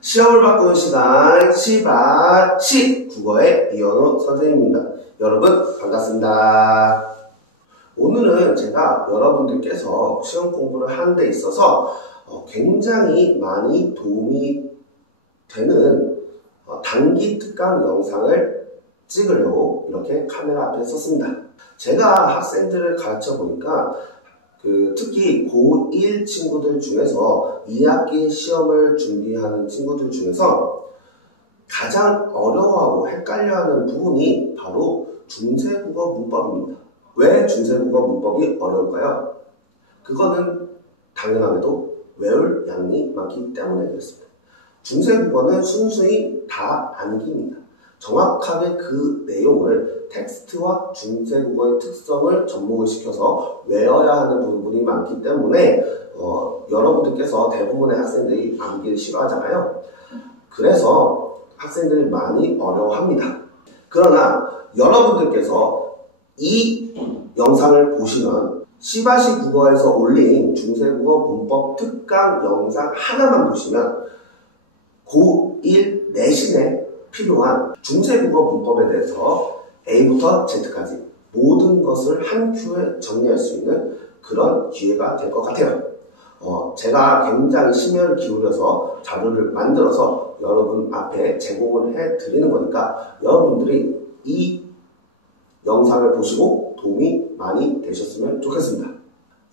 시험을 바꾸는 시간 시바시 국어의 이현우 선생님입니다. 여러분 반갑습니다. 오늘은 제가 여러분들께서 시험 공부를 하는 데 있어서 굉장히 많이 도움이 되는 단기 특강 영상을 찍으려고 이렇게 카메라 앞에 섰습니다. 제가 학생들을 가르쳐 보니까 특히 고1 친구들 중에서 2학기 시험을 준비하는 친구들 중에서 가장 어려워하고 헷갈려하는 부분이 바로 중세국어 문법입니다. 왜 중세국어 문법이 어려울까요? 그거는 당연하게도 외울 양이 많기 때문에 그렇습니다. 중세국어는 순수히 다 암기입니다. 정확하게 그 내용을 텍스트와 중세국어의 특성을 접목을 시켜서 외워야 하는 부분이 많기 때문에 여러분들께서 대부분의 학생들이 암기를 싫어하잖아요. 그래서 학생들이 많이 어려워합니다. 그러나 여러분들께서 이 영상을 보시면 시바시 국어에서 올린 중세국어 문법 특강 영상 하나만 보시면 고1 내신에 필요한 중세국어 문법에 대해서 A부터 Z까지 모든 것을 한 큐에 정리할 수 있는 그런 기회가 될 것 같아요. 제가 굉장히 심혈을 기울여서 자료를 만들어서 여러분 앞에 제공을 해드리는 거니까 여러분들이 이 영상을 보시고 도움이 많이 되셨으면 좋겠습니다.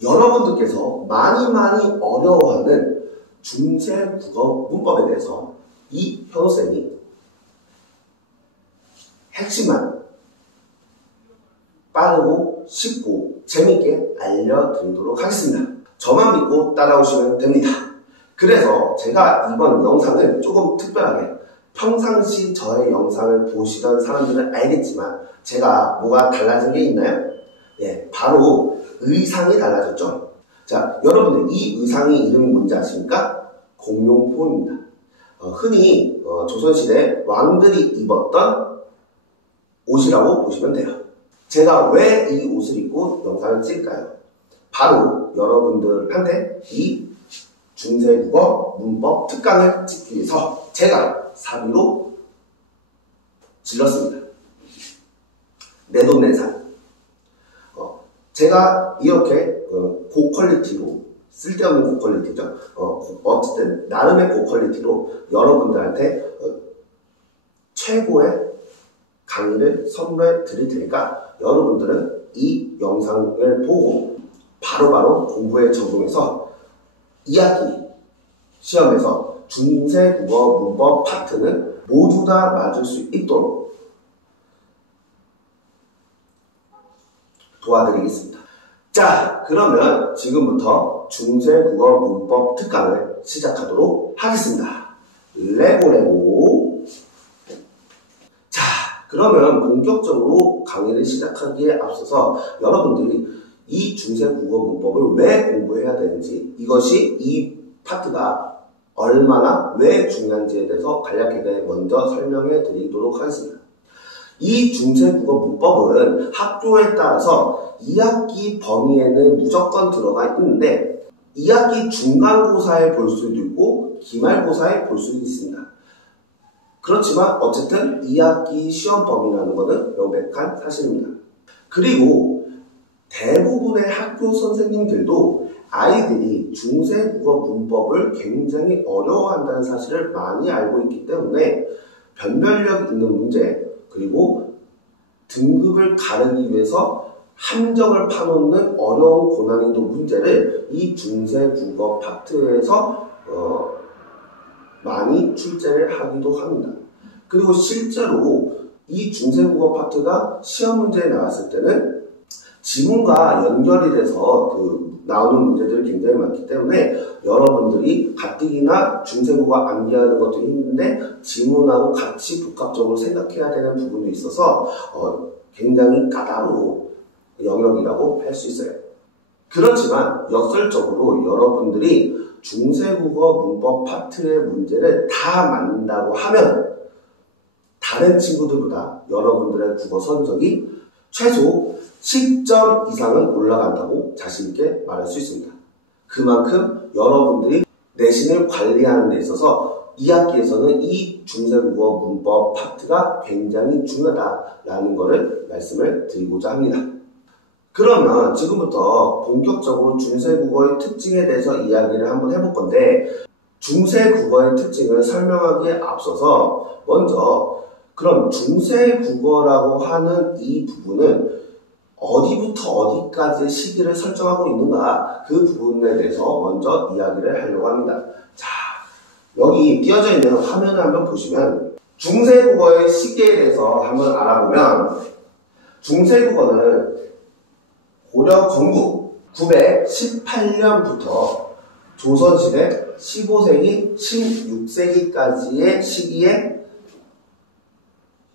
여러분들께서 많이 어려워하는 중세국어 문법에 대해서 이 현우쌤이 핵심만 빠르고 쉽고 재밌게 알려드리도록 하겠습니다. 저만 믿고 따라오시면 됩니다. 그래서 제가 이번 영상은 조금 특별하게 평상시 저의 영상을 보시던 사람들은 알겠지만 제가 뭐가 달라진 게 있나요? 예, 바로 의상이 달라졌죠. 자, 여러분들 이 의상의 이름이 뭔지 아십니까? 공룡포입니다. 흔히 조선시대 왕들이 입었던 옷이라고 보시면 돼요. 제가 왜 이 옷을 입고 영상을 찍을까요? 바로 여러분들한테 이 중세국어 문법 특강을 찍기 위해서 제가 사비로 질렀습니다. 내돈내산. 제가 이렇게 고퀄리티로, 쓸데없는 고퀄리티죠. 어쨌든 나름의 고퀄리티로 여러분들한테 최고의 강의를 선물해 드릴 테니까 여러분들은 이 영상을 보고 바로바로 공부에 적용해서 2학기 시험에서 중세국어 문법 파트는 모두 다 맞을 수 있도록 도와드리겠습니다. 자, 그러면 지금부터 중세국어 문법 특강을 시작하도록 하겠습니다. 레고레고. 그러면 본격적으로 강의를 시작하기에 앞서서 여러분들이 이 중세국어 문법을 왜 공부해야 되는지, 이것이 이 파트가 얼마나 왜 중요한지에 대해서 간략하게 먼저 설명해 드리도록 하겠습니다. 이 중세국어 문법은 학교에 따라서 2학기 범위에는 무조건 들어가 있는데 2학기 중간고사에 볼 수도 있고 기말고사에 볼 수도 있습니다. 그렇지만 어쨌든 2학기 시험 범위라는 것은 명백한 사실입니다. 그리고 대부분의 학교 선생님들도 아이들이 중세국어 문법을 굉장히 어려워한다는 사실을 많이 알고 있기 때문에 변별력 있는 문제, 그리고 등급을 가르기 위해서 함정을 파놓는 어려운 고난이도 문제를 이 중세국어 파트에서 많이 출제를 하기도 합니다. 그리고 실제로 이 중세국어 파트가 시험 문제에 나왔을 때는 지문과 연결이 돼서 나오는 문제들이 굉장히 많기 때문에 여러분들이 가뜩이나 중세국어 암기하는 것도 힘든데 지문하고 같이 복합적으로 생각해야 되는 부분도 있어서 굉장히 까다로운 영역이라고 할 수 있어요. 그렇지만 역설적으로 여러분들이 중세국어 문법 파트의 문제를 다 맞는다고 하면 다른 친구들보다 여러분들의 국어 성적이 최소 10점 이상은 올라간다고 자신있게 말할 수 있습니다. 그만큼 여러분들이 내신을 관리하는 데 있어서 2학기에서는 이 중세국어 문법 파트가 굉장히 중요하다라는 것을 말씀을 드리고자 합니다. 그러면 지금부터 본격적으로 중세국어의 특징에 대해서 이야기를 한번 해볼 건데, 중세국어의 특징을 설명하기에 앞서서 먼저 그럼 중세국어라고 하는 이 부분은 어디부터 어디까지 시기를 설정하고 있는가, 그 부분에 대해서 먼저 이야기를 하려고 합니다. 자, 여기 띄어져 있는 화면을 한번 보시면 중세국어의 시기에 대해서 한번 알아보면, 중세국어는 고려 건국 918년부터 조선시대 15세기, 16세기까지의 시기에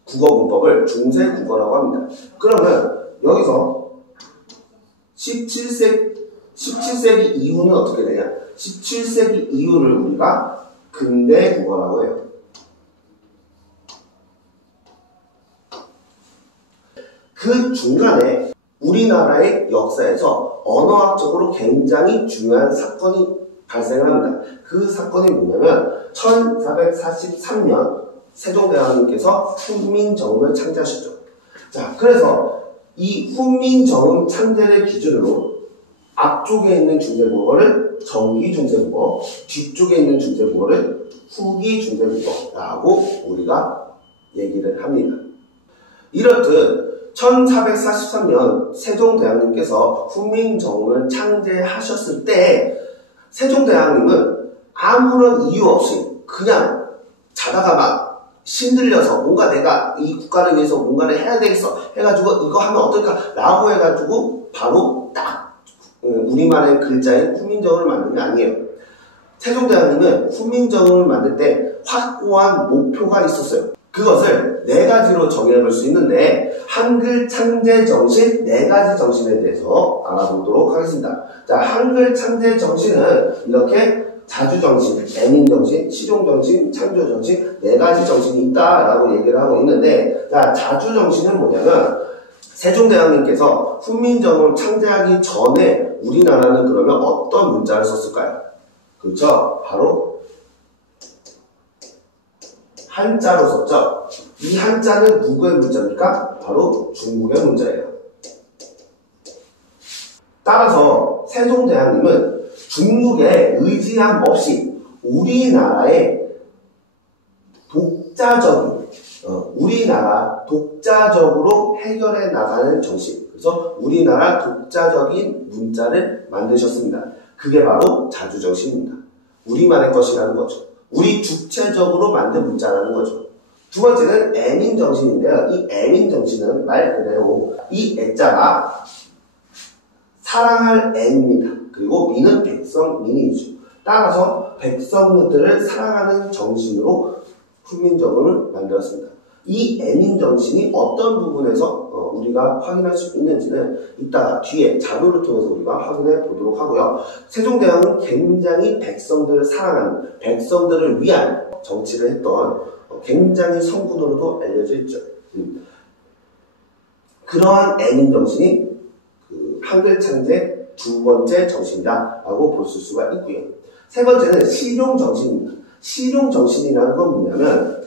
국어 문법을 중세국어라고 합니다. 그러면 여기서 17세기 이후는 어떻게 되냐? 17세기 이후를 우리가 근대국어라고 해요. 그 중간에 우리나라의 역사에서 언어학적으로 굉장히 중요한 사건이 발생을 합니다. 그 사건이 뭐냐면 1443년 세종대왕님께서 훈민정음을 창제하셨죠. 자, 그래서 이 훈민정음 창제를 기준으로 앞쪽에 있는 중세국어를 정기중세국어, 뒤쪽에 있는 중세국어를 후기중세국어라고 우리가 얘기를 합니다. 이렇듯 1443년 세종대왕님께서 훈민정음을 창제하셨을 때 세종대왕님은 아무런 이유 없이 그냥 자다가 막 신들려서 뭔가 내가 이 국가를 위해서 뭔가를 해야 되겠어 해가지고 이거 하면 어떨까 라고 해가지고 바로 딱 우리말의 글자인 훈민정음을 만든 게 아니에요. 세종대왕님은 훈민정음을 만들 때 확고한 목표가 있었어요. 그것을 4가지로 정의해볼 수 있는데, 한글 창제 정신 4가지 정신에 대해서 알아보도록 하겠습니다. 자, 한글 창제 정신은 이렇게 자주정신, 애민정신, 실용정신, 창조정신 4가지 정신이 있다라고 얘기를 하고 있는데, 자, 자주정신은 뭐냐면 세종대왕님께서 훈민정음을 창제하기 전에 우리나라는 그러면 어떤 문자를 썼을까요? 그렇죠? 바로 한자로 썼죠. 이 한자는 누구의 문자입니까? 바로 중국의 문자예요. 따라서 세종대왕님은 중국의 의지함 없이 우리나라의 우리나라 독자적으로 해결해 나가는 정신, 그래서 우리나라 독자적인 문자를 만드셨습니다. 그게 바로 자주정신입니다. 우리만의 것이라는 거죠. 우리 주체적으로 만든 문자라는 거죠. 두 번째는 애민정신인데요. 이 애민정신은 말 그대로 이 애자가 사랑할 애입니다. 그리고 민은 백성 민이죠. 따라서 백성들을 사랑하는 정신으로 훈민정음을 만들었습니다. 이 애민정신이 어떤 부분에서 우리가 확인할 수 있는지는 이따가 뒤에 자료를 통해서 우리가 확인해 보도록 하고요. 세종대왕은 굉장히 백성들을 사랑하는, 백성들을 위한 정치를 했던 굉장히 성군으로도 알려져 있죠. 그러한 애민정신이 한글 창제 2번째 정신이다라고 볼 수가 있고요. 세 번째는 실용정신입니다. 실용정신이라는 건 뭐냐면,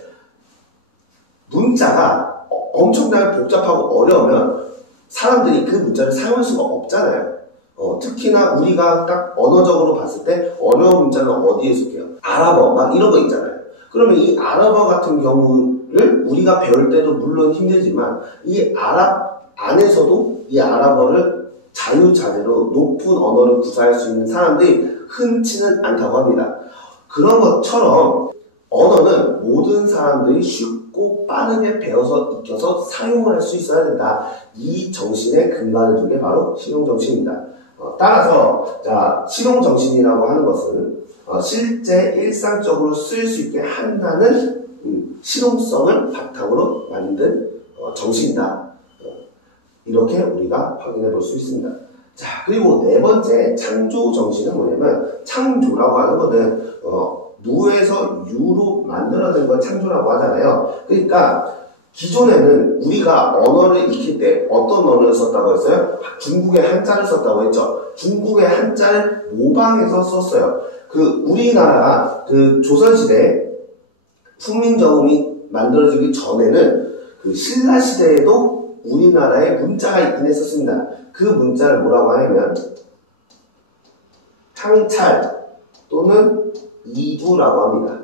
문자가 엄청나게 복잡하고 어려우면 사람들이 그 문자를 사용할 수가 없잖아요. 특히나 우리가 딱 언어적으로 봤을 때 어려운 문자는 어디에 속해요? 아랍어 막 이런 거 있잖아요. 그러면 이 아랍어 같은 경우를 우리가 배울 때도 물론 힘들지만 이 아랍 안에서도 이 아랍어를 자유자재로 높은 언어를 구사할 수 있는 사람들이 흔치는 않다고 합니다. 그런 것처럼 언어는 모든 사람들이 쉽고 빠르게 배워서 익혀서 사용을 할 수 있어야 된다. 이 정신의 근간을 둔 게 바로 실용정신입니다. 따라서 자, 실용정신이라고 하는 것은 실제 일상적으로 쓸 수 있게 한다는 실용성을 바탕으로 만든 정신이다. 이렇게 우리가 확인해 볼 수 있습니다. 자, 그리고 네 번째 창조정신은 뭐냐면, 창조라고 하는 것은 무에서 유로 만들어낸 걸 창조라고 하잖아요. 그러니까 기존에는 우리가 언어를 익힐 때 어떤 언어를 썼다고 했어요? 중국의 한자를 썼다고 했죠. 중국의 한자를 모방해서 썼어요. 우리나라 조선시대 훈민정음이 만들어지기 전에는 그 신라 시대에도 우리나라에 문자가 있긴 했었습니다. 그 문자를 뭐라고 하냐면 향찰 또는 이도라고 합니다.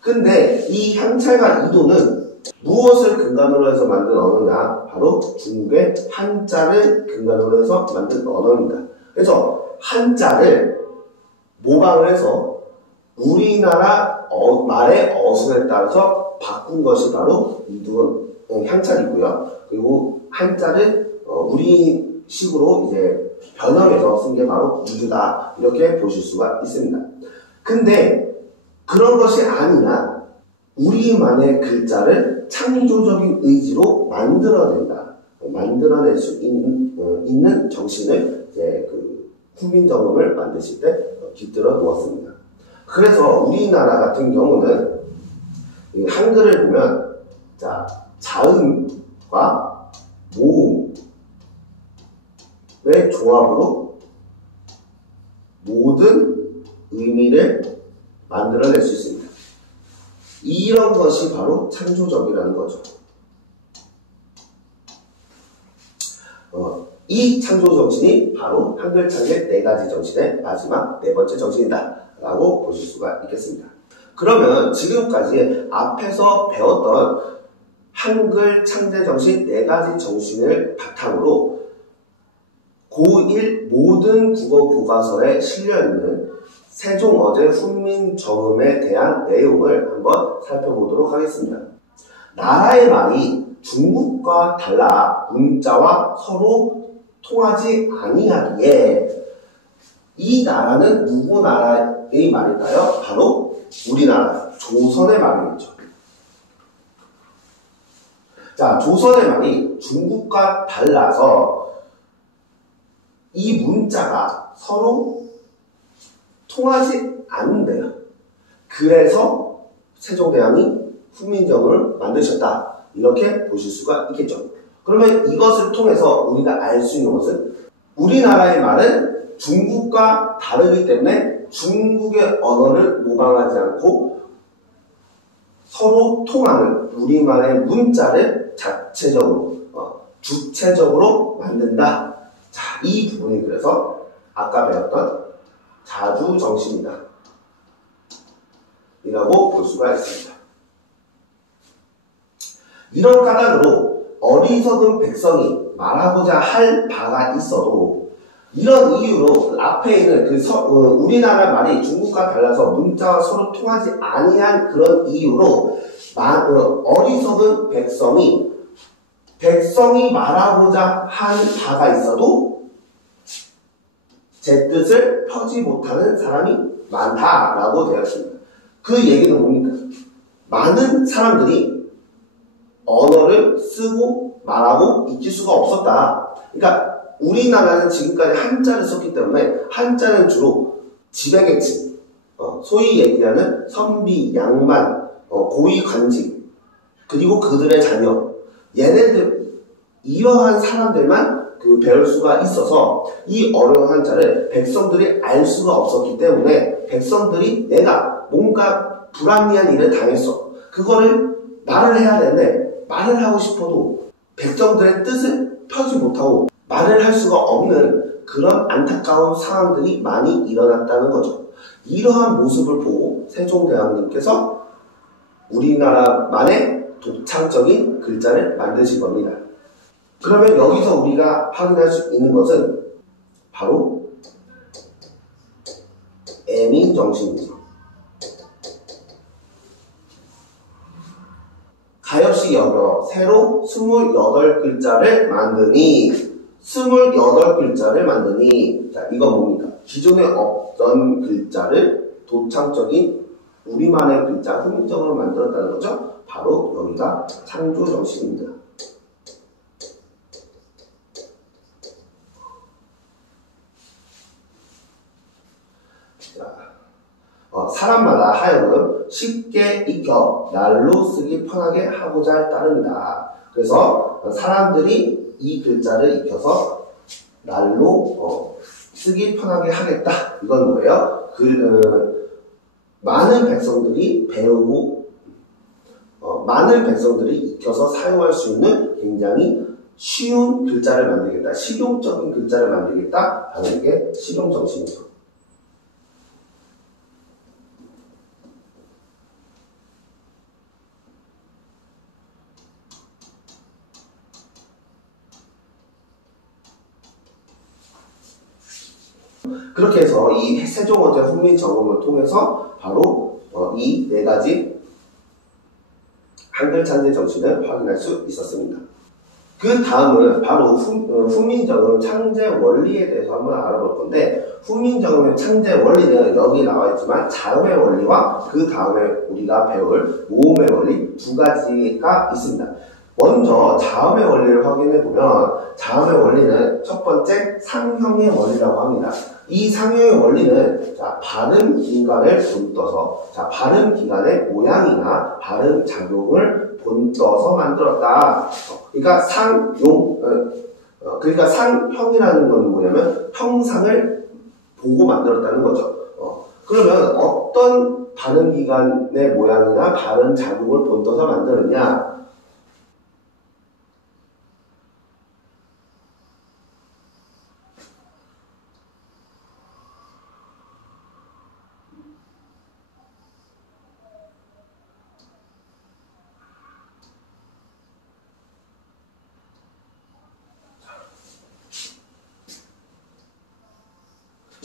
근데 이 향찰과 이도는 무엇을 근간으로 해서 만든 언어냐? 바로 중국의 한자를 근간으로 해서 만든 언어입니다. 그래서 한자를 모방을 해서 우리나라 말의 어순에 따라서 바꾼 것이 바로 이도 향찰이고요. 그리고 한자를 우리식으로 이제 변형해서 쓴 게 바로 이두다, 이렇게 보실 수가 있습니다. 근데 그런 것이 아니라 우리만의 글자를 창조적인 의지로 만들어낼 수 있는 정신을 이제 그 훈민정음을 만드실 때 깃들어 놓았습니다. 그래서 우리나라 같은 경우는 한글을 보면 자음과 모음의 조합으로 모든 의미를 만들어낼 수 있습니다. 이런 것이 바로 창조적이라는 거죠. 이 창조 정신이 바로 한글 창의 4가지 정신의 마지막 4번째 정신이다 라고 보실 수가 있겠습니다. 그러면 지금까지 앞에서 배웠던 한글 창제 정신 4가지 정신을 바탕으로 고1 모든 국어 교과서에 실려있는 세종어제 훈민정음에 대한 내용을 한번 살펴보도록 하겠습니다. 나라의 말이 중국과 달라 문자와 서로 통하지 아니하기에 이 나라는 누구 나라의 말일까요? 바로 우리나라 조선의 말이겠죠. 자, 조선의 말이 중국과 달라서 이 문자가 서로 통하지 않는데요. 그래서 세종대왕이 훈민정음을 만드셨다, 이렇게 보실 수가 있겠죠. 그러면 이것을 통해서 우리가 알 수 있는 것은 우리나라의 말은 중국과 다르기 때문에 중국의 언어를 모방하지 않고 서로 통하는 우리만의 문자를 주체적으로 만든다. 자, 이 부분이 그래서 아까 배웠던 자주정신이다 이라고 볼 수가 있습니다. 이런 까닭으로 어리석은 백성이 말하고자 할 바가 있어도 이런 이유로 앞에 있는 우리나라 말이 중국과 달라서 문자와 서로 통하지 아니한 그런 이유로 어리석은 백성이 말하고자 한 바가 있어도 제 뜻을 펴지 못하는 사람이 많다라고 되었습니다. 그 얘기는 뭡니까? 많은 사람들이 언어를 쓰고 말하고 익힐 수가 없었다. 그러니까 우리나라는 지금까지 한자를 썼기 때문에 한자는 주로 지배계층, 소위 얘기하는 선비, 양만, 고위 관직, 그리고 그들의 자녀, 얘네들 이러한 사람들만 배울 수가 있어서 이 어려운 한자를 백성들이 알 수가 없었기 때문에 백성들이 내가 뭔가 불합리한 일을 당했어, 그거를 말을 해야 되는데 말을 하고 싶어도 백성들의 뜻을 펴지 못하고 말을 할 수가 없는 그런 안타까운 상황들이 많이 일어났다는 거죠. 이러한 모습을 보고 세종대왕님께서 우리나라만의 독창적인 글자를 만드신 겁니다. 그러면 여기서 우리가 확인할 수 있는 것은 바로 애민정신이죠. 가엾이 여겨 새로 28글자를 만드니, 28글자를 만드니, 자, 이건 뭡니까? 기존에 없던 글자를 독창적인 우리만의 글자, 훈민정음으로 만들었다는 거죠. 바로 여기가 창조정신입니다. 사람마다 하여금 쉽게 익혀 날로 쓰기 편하게 하고자 할 따름이다. 그래서 사람들이 이 글자를 익혀서 날로 쓰기 편하게 하겠다. 이건 뭐예요? 많은 백성들이 배우고 많은 백성들이 익혀서 사용할 수 있는 굉장히 쉬운 글자를 만들겠다, 실용적인 글자를 만들겠다 하는 게 실용정신이죠. 그렇게 해서 이 세종어제 훈민정음을 통해서 바로 이 네 가지 한글 창제 정신을 확인할 수 있었습니다. 그 다음은 바로 훈민정음 창제 원리에 대해서 한번 알아볼 건데, 훈민정음의 창제 원리는 여기 나와 있지만 자음의 원리와 그 다음에 우리가 배울 모음의 원리 두 가지가 있습니다. 먼저 자음의 원리를 확인해 보면, 자음의 원리는 첫 번째 상형의 원리라고 합니다. 이 상형의 원리는 발음 기관을 본떠서, 발음 기관의 모양이나 발음 작용을 본떠서 만들었다. 그러니까 그러니까 상형이라는 건 뭐냐면 형상을 보고 만들었다는 거죠. 그러면 어떤 발음 기관의 모양이나 발음 작용을 본떠서 만드느냐?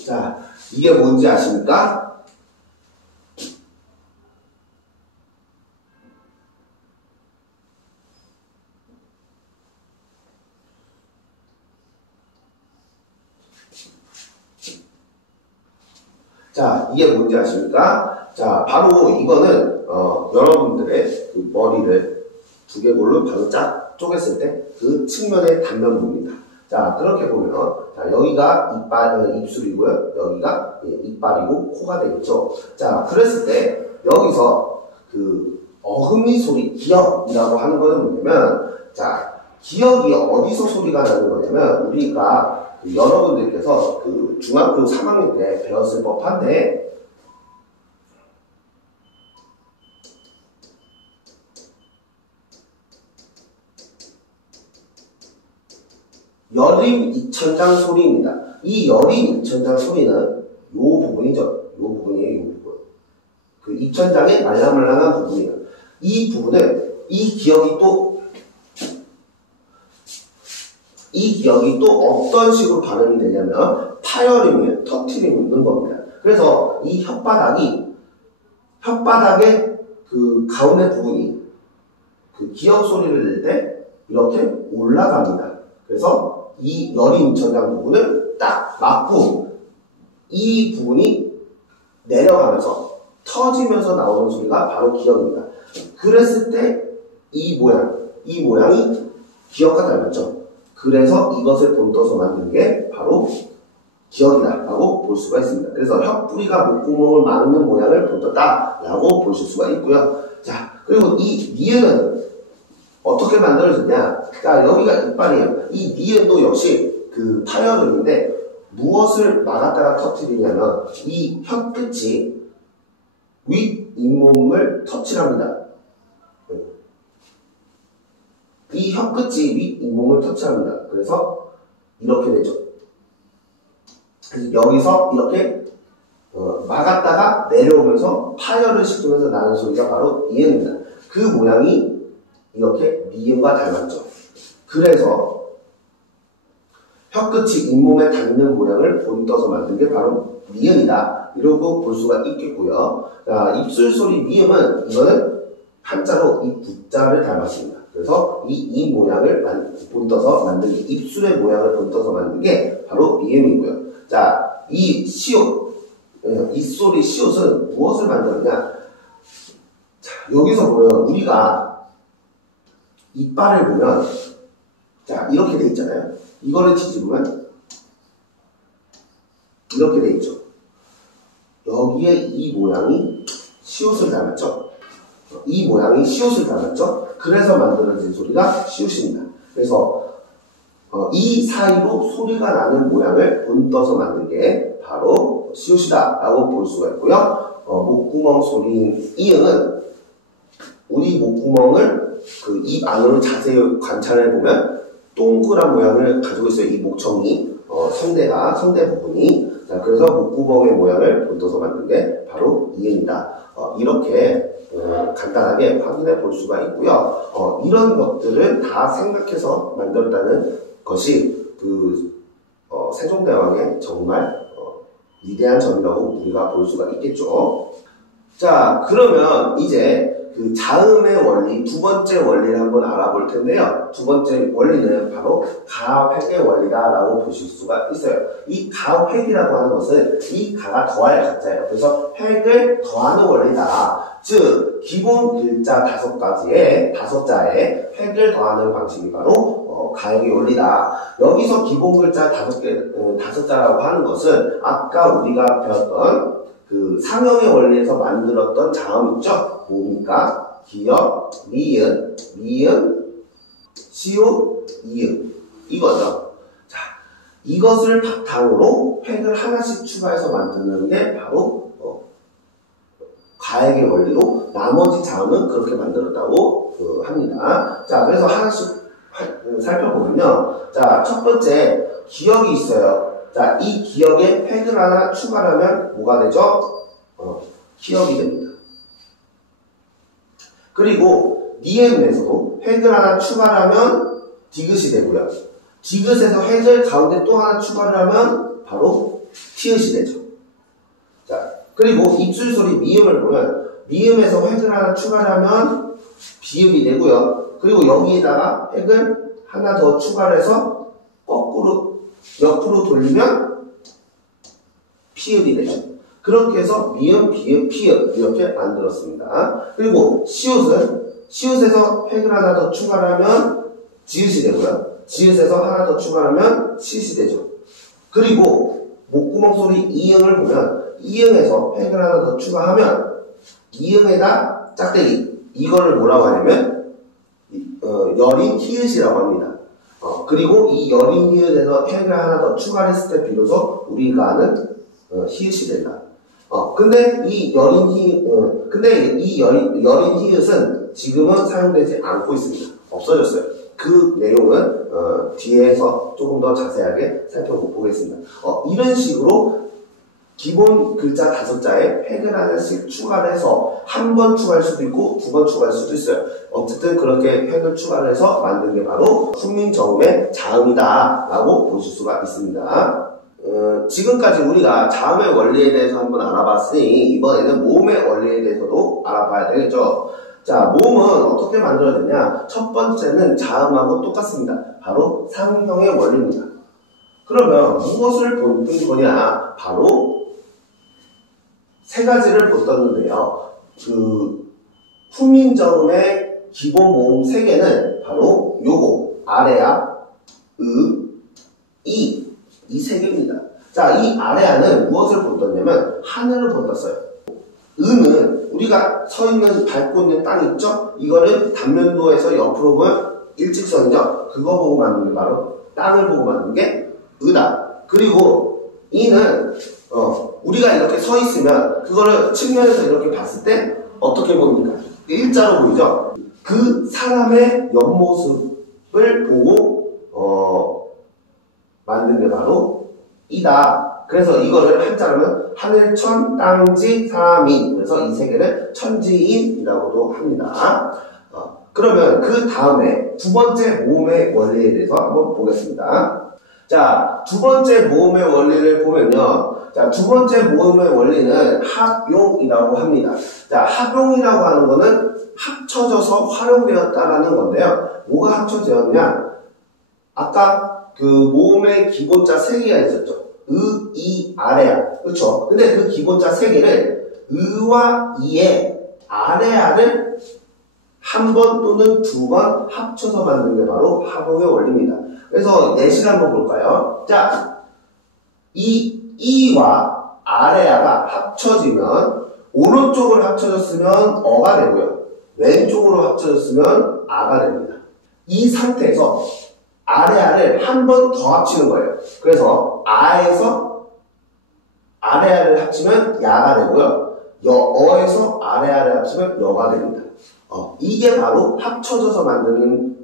자, 이게 뭔지 아십니까? 자, 이게 뭔지 아십니까? 자, 바로 이거는 여러분들의 그 머리를 두개골로 바로 쫙 쪼갰을 때 그 측면의 단면부입니다. 자, 그렇게 보면, 자, 여기가 입술이고요. 여기가 이빨이고 코가 되겠죠. 자, 그랬을 때 여기서 그 어금니 소리, 기역이라고 하는 거는 뭐냐면, 자, 기역이 어디서 소리가 나는 거냐면, 우리가 여러분들께서 그 중학교 3학년 때 배웠을 법한데, 여림 이천장 소리입니다. 이 여림 이천장 소리는 요 부분이죠. 요 부분이에요. 요 부분. 그 이천장의 말랑말랑한 부분이에요. 이 부분은 이 기역이 또 어떤 식으로 발음이 되냐면 파열음을 터트리는 겁니다. 그래서 이 혓바닥의 그 가운데 부분이 그 기역 소리를 낼 때 이렇게 올라갑니다. 그래서 이 여림 전장 부분을 딱 맞고 이 부분이 내려가면서 터지면서 나오는 소리가 바로 기역입니다. 그랬을 때 이 모양이 기역과 닮았죠. 그래서 이것을 본떠서 만든 게 바로 기역이다라고 볼 수가 있습니다. 그래서 혀뿌리가 목구멍을 막는 모양을 본떴다라고 보실 수가 있고요. 자, 그리고 이 니은은 어떻게 만들어졌냐? 자, 여기가 이빨이에요. 이 니은도 역시 그 파열음인데 무엇을 막았다가 터뜨리냐면 이 혀끝이 윗 잇몸을 터치합니다. 이 혀끝이 윗 잇몸을 터치합니다. 그래서 이렇게 되죠. 그래서 여기서 이렇게 막았다가 내려오면서 파열을 시키면서 나는 소리가 바로 니은입니다. 그 모양이 이렇게 니은과 닮았죠. 그래서 혀끝이 잇몸에 닿는 모양을 본떠서 만든 게 바로 니은이다. 이러고 볼 수가 있겠고요. 자, 입술소리 미음은 이거는 한자로 이 부자를 닮았습니다. 그래서 이 모양을 본떠서 만든 게, 입술의 모양을 본떠서 만든 게 바로 미음이고요. 자, 이 시옷, 입소리 시옷은 무엇을 만들었냐? 자, 여기서 보면 우리가 이빨을 보면, 자, 이렇게 돼 있잖아요. 이거를 뒤집으면 이렇게 돼 있죠. 여기에 이 모양이 시옷을 닮았죠. 이 모양이 시옷을 닮았죠. 그래서 만들어진 소리가 시옷입니다. 그래서 이 사이로 소리가 나는 모양을 본떠서 만든 게 바로 시옷이다 라고 볼 수가 있고요. 목구멍 소리인 이응은 우리 목구멍을 그 입 안으로 자세히 관찰해 보면 동그란 모양을 가지고 있어요. 이 목청이 성대 부분이. 자, 그래서 목구멍의 모양을 본떠서 만든 게 바로 이응이다. 이렇게 간단하게 확인해 볼 수가 있고요. 이런 것들을 다 생각해서 만들었다는 것이 세종대왕의 정말 위대한 점이라고 우리가 볼 수가 있겠죠. 자, 그러면 이제 그 자음의 원리, 두 번째 원리를 한번 알아볼 텐데요. 두 번째 원리는 바로 가획의 원리다라고 보실 수가 있어요. 이 가획이라고 하는 것은 이 가가 더할 가자예요. 그래서 획을 더하는 원리다. 즉, 기본 글자 5자에 획을 더하는 방식이 바로 가획의 원리다. 여기서 기본 글자 5자라고 하는 것은 아까 우리가 배웠던 그 상형의 원리에서 만들었던 자음 있죠? 뭡니까? 기역, 미음, 시옷, 이음. 이거죠. 자, 이것을 바탕으로 획을 하나씩 추가해서 만드는 게 바로 가획의 원리로 나머지 자음은 그렇게 만들었다고 합니다. 자, 그래서 하나씩 살펴보면요. 자, 첫 번째 기역이 있어요. 자, 이 기역에 획을 하나 추가하면 뭐가 되죠? 기역이 됩니다. 그리고 니은에서도 획을 하나 추가하면 디귿이 되고요. 디귿에서 획을 가운데 또 하나 추가를 하면 바로 티읕이 되죠. 자, 그리고 입술 소리 미음을 보면 미음에서 획을 하나 추가를 하면 비읍이 되고요. 그리고 여기에다가 획을 하나 더 추가를 해서 옆으로 돌리면 피읍이 되죠. 그렇게 해서 미음, 비읍, 피읍 이렇게 만들었습니다. 그리고 시옷에서 획을 하나 더 추가를 하면 지읒이 되고요. 지읒에서 하나 더 추가를 하면 시읒이 되죠. 그리고 목구멍 소리 이응을 보면 이응에서 획을 하나 더 추가하면 이응에다 짝대기, 이거를 뭐라고 하냐면 여린 히읗이라고 합니다. 그리고 이 여린 히읗에서 획을 하나 더 추가를 했을 때 비로소 우리가 아는 히읗이 된다. 근데 이 여린 히읗은 지금은 사용되지 않고 있습니다. 없어졌어요. 그 내용은 뒤에서 조금 더 자세하게 살펴보겠습니다. 이런 식으로 기본 글자 5자에 획을 하나씩 추가를 해서 한 번 추가할 수도 있고 2번 추가할 수도 있어요. 어쨌든 그렇게 획을 추가를 해서 만든 게 바로 훈민저음의 자음이다 라고 보실 수가 있습니다. 지금까지 우리가 자음의 원리에 대해서 한번 알아봤으니 이번에는 모음의 원리에 대해서도 알아봐야 되겠죠. 자, 모음은 어떻게 만들어졌냐? 첫 번째는 자음하고 똑같습니다. 바로 상형의 원리입니다. 그러면 무엇을 본 거냐? 바로 세 가지를 보았는데요. 훈민저음의 기본 모음 3개는 바로 요거, 아래아, 이 3개입니다. 자, 이 아래아는 무엇을 본떴냐면 하늘을 본떴어요. 는 우리가 서 있는 밟고 있는 땅 있죠? 이거를 단면도에서 옆으로 보면 일직선이죠? 그거 보고 만든 게 바로 땅을 보고 만든 게 으다. 그리고 이는 우리가 이렇게 서 있으면 그거를 측면에서 이렇게 봤을 때 어떻게 보입니까? 일자로 보이죠? 그 사람의 옆모습을 보고 만든 게 바로 이다. 그래서 이거를 한자로는 하늘천, 땅지, 사민. 그래서 이 3개를 천지인이라고도 합니다. 그러면 그 다음에 두 번째 모음의 원리에 대해서 한번 보겠습니다. 자, 두 번째 모음의 원리를 보면요. 자, 두 번째 모음의 원리는 합용이라고 합니다. 자, 합용이라고 하는 거는 합쳐져서 활용되었다라는 건데요. 뭐가 합쳐졌냐? 아까 그 모음의 기본자 3개가 있었죠. 이, 아래아. 그렇죠? 근데 그 기본자 3개를 의와 이의 아래아를 한 번 또는 2번 합쳐서 만든 게 바로 합용의 원리입니다. 그래서 예시를 한번 볼까요? 자, 이와 아래아가 합쳐지면 오른쪽으로 합쳐졌으면 어가 되고요. 왼쪽으로 합쳐졌으면 아가 됩니다. 이 상태에서 아래아를 한 번 더 합치는 거예요. 그래서 아에서 아래아를 합치면 야가 되고요. 어에서 아래아를 합치면 여가 됩니다. 이게 바로 합쳐져서 만드는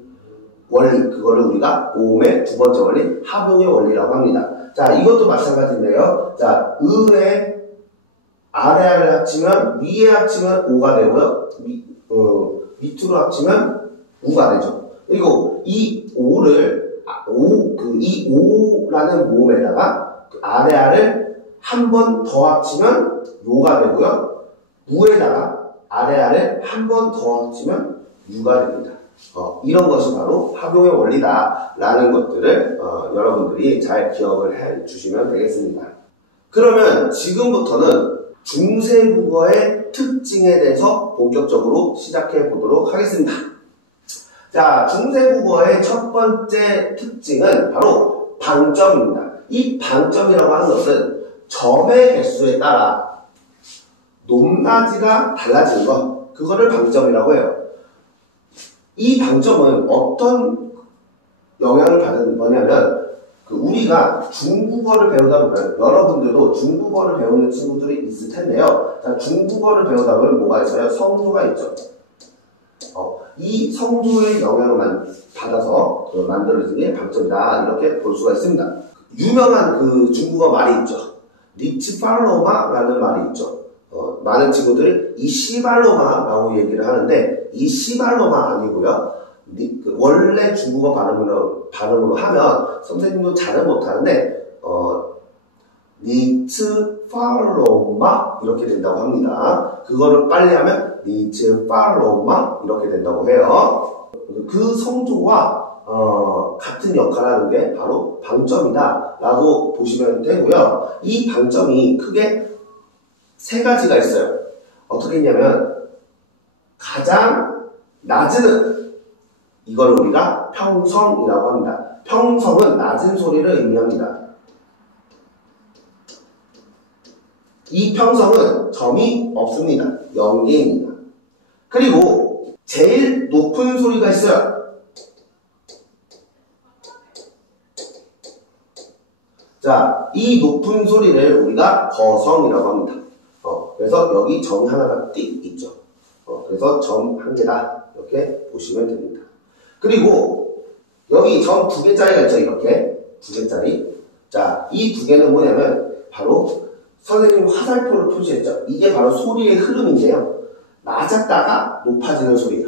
원리, 그거를 우리가 모음의 두 번째 원리, 합용의 원리라고 합니다. 자, 이것도 마찬가지인데요. 자, 을에 아래를 합치면 위에 합치면 오가 되고요. 밑으로 합치면 우가 되죠. 그리고 이 오를 이 오라는 모음에다가 아래를 한 번 더 합치면 요가 되고요. 우에다가 아래를 한 번 더 합치면 유가 됩니다. 이런 것이 바로 합용의 원리다라는 것들을 여러분들이 잘 기억을 해 주시면 되겠습니다. 그러면 지금부터는 중세국어의 특징에 대해서 본격적으로 시작해 보도록 하겠습니다. 자, 중세국어의 첫 번째 특징은 바로 방점입니다. 이 방점이라고 하는 것은 점의 개수에 따라 높낮이가 달라지는 것, 그거를 방점이라고 해요. 이 방점은 어떤 영향을 받는 거냐면 우리가 중국어를 배우다 보면 여러분들도 중국어를 배우는 친구들이 있을 텐데요. 자, 중국어를 배우다 보면 뭐가 있어요? 성조가 있죠. 이 성조의 영향을 받아서 만들어진 게 방점이다, 이렇게 볼 수가 있습니다. 유명한 그 중국어 말이 있죠. 니치팔로마라는 말이 있죠. 많은 친구들이 이 시발로마라고 얘기를 하는데 이 시발로마 아니고요. 원래 중국어 발음으로 하면 선생님도 잘은 못하는데 니츠팔로마 이렇게 된다고 합니다. 그거를 빨리 하면 니츠팔로마 이렇게 된다고 해요. 그 성조와 같은 역할을 하는 게 바로 방점이다 라고 보시면 되고요. 이 방점이 크게 세 가지가 있어요. 어떻게 했냐면 가장 낮은 이걸 우리가 평성이라고 합니다. 평성은 낮은 소리를 의미합니다. 이 평성은 점이 없습니다. 0개입니다. 그리고 제일 높은 소리가 있어요. 자, 이 높은 소리를 우리가 거성이라고 합니다. 그래서 여기 점이 하나가 띡 있죠. 그래서 점 한 개다, 이렇게 보시면 됩니다. 그리고 여기 점 두 개짜리가 있죠. 이렇게 두 개짜리. 자, 이 두 개는 뭐냐면 바로 선생님 화살표를 표시했죠. 이게 바로 소리의 흐름인데요. 낮았다가 높아지는 소리예요.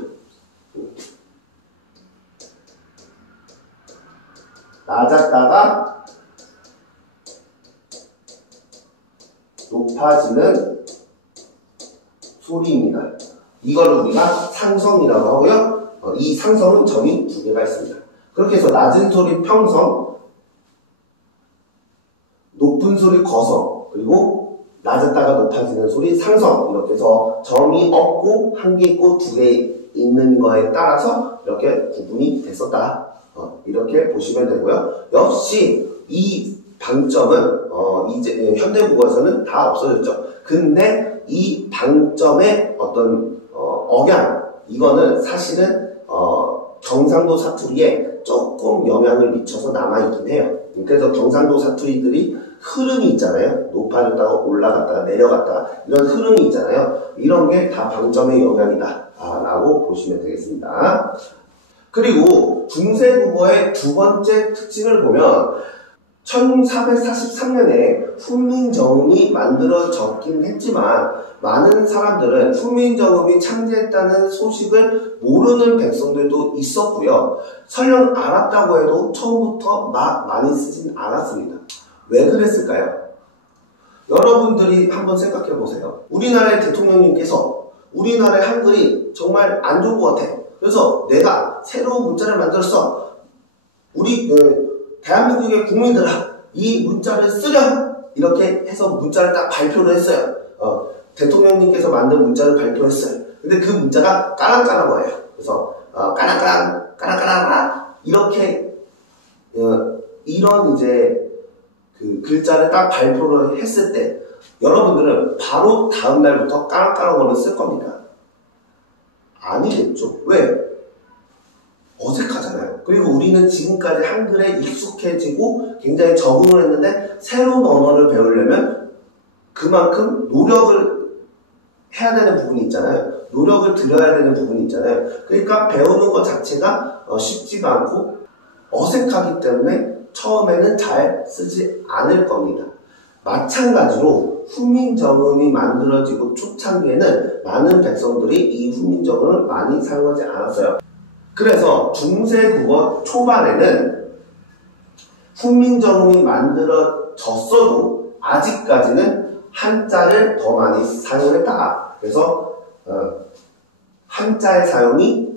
낮았다가 높아지는 소리입니다. 이걸 우리가 상성이라고 하고요. 이 상성은 점이 두 개가 있습니다. 그렇게 해서 낮은 소리 평성, 높은 소리 거성, 그리고 낮았다가 높아지는 소리 상성, 이렇게 해서 점이 없고 한 개 있고 두 개 있는 거에 따라서 이렇게 구분이 됐었다. 이렇게 보시면 되고요. 역시 이 방점은 이제 현대국어에서는 다 없어졌죠. 근데 이 방점의 어떤 억양, 이거는 사실은 경상도 사투리에 조금 영향을 미쳐서 남아있긴 해요. 그래서 경상도 사투리들이 흐름이 있잖아요. 높아졌다가 올라갔다가 내려갔다가 이런 흐름이 있잖아요. 이런 게 다 방점의 영향이다 라고 보시면 되겠습니다. 그리고 중세국어의 두 번째 특징을 보면 1443년에 훈민정음이 만들어졌긴 했지만 많은 사람들은 훈민정음이 창제했다는 소식을 모르는 백성들도 있었고요. 설령 알았다고 해도 처음부터 막 많이 쓰진 않았습니다. 왜 그랬을까요? 여러분들이 한번 생각해 보세요. 우리나라의 대통령님께서 우리나라의 한글이 정말 안 좋은 것 같아. 그래서 내가 새로운 문자를 만들었어. 우리 대한민국의 국민들아, 이 문자를 쓰렴! 이렇게 해서 문자를 딱 발표를 했어요. 대통령님께서 만든 문자를 발표했어요. 근데 그 문자가 까랑까랑 거예요. 그래서 까랑까랑, 까랑까랑, 이렇게 이런 이제 그 글자를 딱 발표를 했을 때 여러분들은 바로 다음 날부터 까랑까랑어를 쓸 겁니까? 아니겠죠. 왜? 어색하잖아요. 그리고 우리는 지금까지 한글에 익숙해지고 굉장히 적응을 했는데 새로운 언어를 배우려면 그만큼 노력을 해야 되는 부분이 있잖아요. 노력을 들여야 되는 부분이 있잖아요. 그러니까 배우는 것 자체가 쉽지가 않고 어색하기 때문에 처음에는 잘 쓰지 않을 겁니다. 마찬가지로 훈민정음이 만들어지고 초창기에는 많은 백성들이 이 훈민정음을 많이 사용하지 않았어요. 그래서 중세국어 초반에는 훈민정음이 만들어졌어도 아직까지는 한자를 더 많이 사용했다. 그래서 한자의 사용이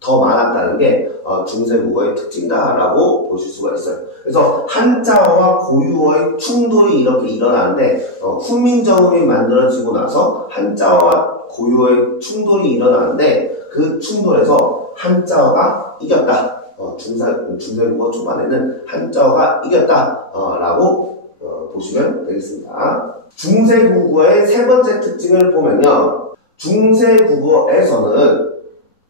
더 많았다는 게 중세국어의 특징이다라고 보실 수가 있어요. 그래서 한자어와 고유어의 충돌이 이렇게 일어나는데 훈민정음이 만들어지고 나서 한자어와 고유어의 충돌이 일어나는데 그 충돌에서 한자어가 이겼다. 중세국어 초반에는 한자어가 이겼다라고 보시면 되겠습니다. 중세국어의 세 번째 특징을 보면요. 중세국어에서는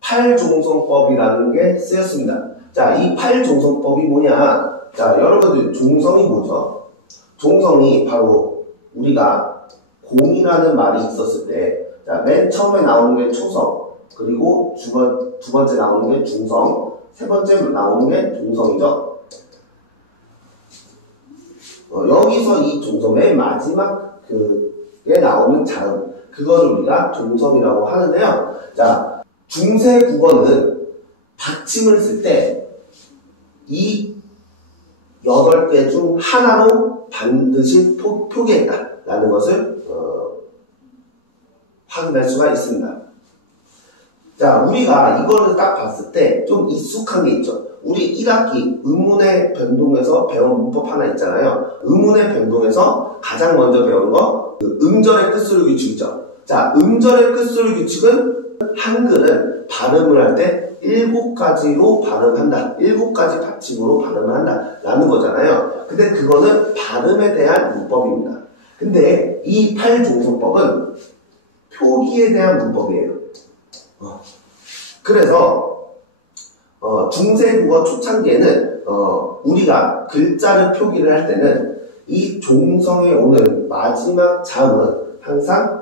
팔종성법이라는 게 쓰였습니다. 자, 이 팔종성법이 뭐냐? 자, 여러분들 종성이 뭐죠? 종성이 바로 우리가 공이라는 말이 있었을 때, 자, 맨 처음에 나오는 게 초성, 그리고 두 번째 나오는 게 중성, 세 번째 나오는 게 종성이죠. 여기서 이 종성 맨 마지막 그에 나오는 자음, 그거를 우리가 종성이라고 하는데요. 자, 중세국어는 받침을 쓸 때 이 8개 중 하나로 반드시 표기했다라는 것을 확인할 수가 있습니다. 자, 우리가 이거를 딱 봤을 때 좀 익숙한 게 있죠. 우리 1학기 의문의 변동에서 배운 문법 하나 있잖아요. 의문의 변동에서 가장 먼저 배운 거 음절의 끝소리 규칙이죠. 자, 음절의 끝소리 규칙은 한글은 발음을 할 때 7가지로 발음한다. 7가지 받침으로 발음을 한다. 라는 거잖아요. 근데 그거는 발음에 대한 문법입니다. 근데 이 팔종성법은 표기에 대한 문법이에요. 그래서 중세국어 초창기에는 우리가 글자를 표기를 할 때는 이 종성에 오는 마지막 자음은 항상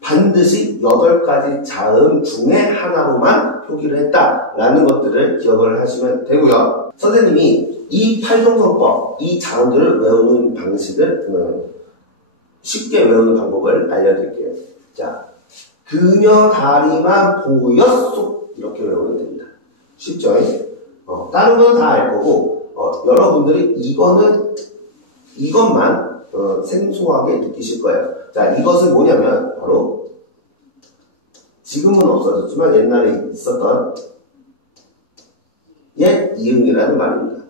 반드시 8가지 자음 중에 하나로만 표기를 했다라는 것들을 기억을 하시면 되고요. 선생님이 이 팔종성법, 이 자음들을 외우는 방식을 쉽게 외우는 방법을 알려드릴게요. 자, 그녀 다리만 보였소 이렇게 외우면 됩니다. 쉽죠? 다른 건 다 알 거고 여러분들이 이것만 생소하게 느끼실 거예요. 자, 이것은 뭐냐면 바로 지금은 없어졌지만 옛날에 있었던 옛 이응이라는 말입니다.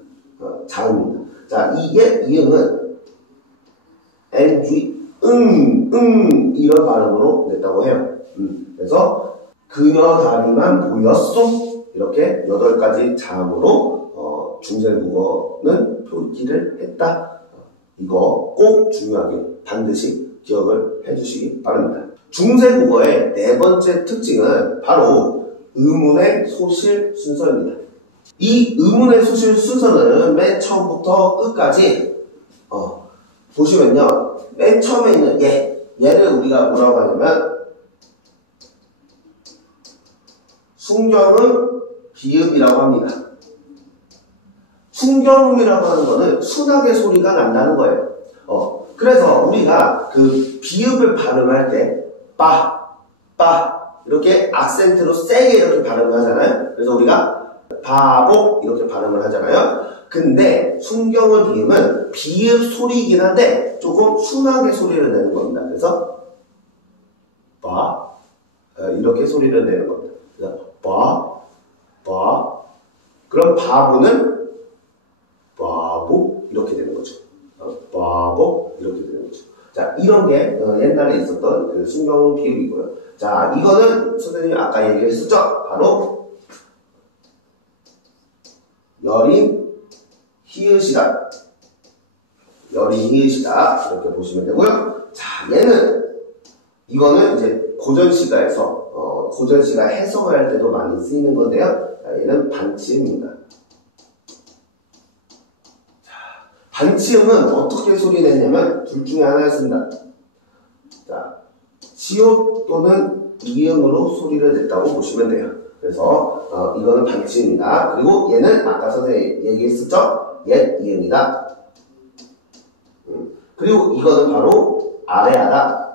자음입니다. 자, 이 옛 이응은 ng, 이런 발음으로 냈다고 해요. 그래서 그녀 다리만 보였소 이렇게 8가지 자음으로 중세국어는 표기를 했다. 이거 꼭 중요하게 반드시 기억을 해주시기 바랍니다. 중세국어의 네 번째 특징은 바로 의문의 소실 순서입니다. 이 의문의 소실 순서는 맨 처음부터 끝까지 보시면요. 맨 처음에 있는 얘를 우리가 뭐라고 하냐면 순경음 비읍이라고 합니다. 순경음이라고 하는 거는 순하게 소리가 난다는 거예요. 그래서 우리가 그 비읍을 발음할 때 빠 이렇게 악센트로 세게 이렇게 발음을 하잖아요. 그래서 우리가 바복 이렇게 발음을 하잖아요. 근데 순경음 비읍은 비읍 소리이긴 한데 조금 순하게 소리를 내는 겁니다. 그래서 바 이렇게 소리를 내는 겁니다. 그래서 바 그럼 바보는 바보 이렇게 되는 거죠. 바보 이렇게 되는 거죠. 자, 이런 게 옛날에 있었던 그 순경음 비읍이고요. 자, 이거는 선생님이 아까 얘기했었죠. 바로 여린 히읗이다. 여린 히읗이다. 이렇게 보시면 되고요. 자, 이거는 이제 고전시가 해석을 할 때도 많이 쓰이는 건데요. 자, 얘는 반치음입니다. 반치음은 어떻게 소리 내냐면 둘 중에 하나였습니다. 자, 시옷 또는 이응으로 소리를 냈다고 보시면 돼요. 그래서 이거는 반치입니다. 그리고 얘는 아까 선생님이 얘기했었죠? 옛 이응이다. 그리고 이거는 바로 아래하다.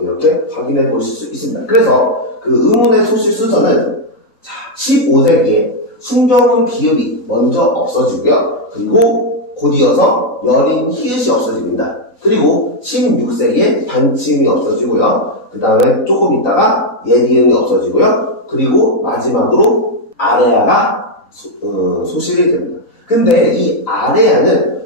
이렇게 확인해 보실 수 있습니다. 그래서 그 의문의 소실 순서는 15세기에 순경음 비읍이 먼저 없어지고요. 그리고 곧 이어서 여린 히읗이 없어집니다. 그리고 16세기에 반치음이 없어지고요. 그 다음에 조금 있다가 옛이음이 없어지고요. 그리고 마지막으로 아래아가 소실이 됩니다. 근데 이 아래아는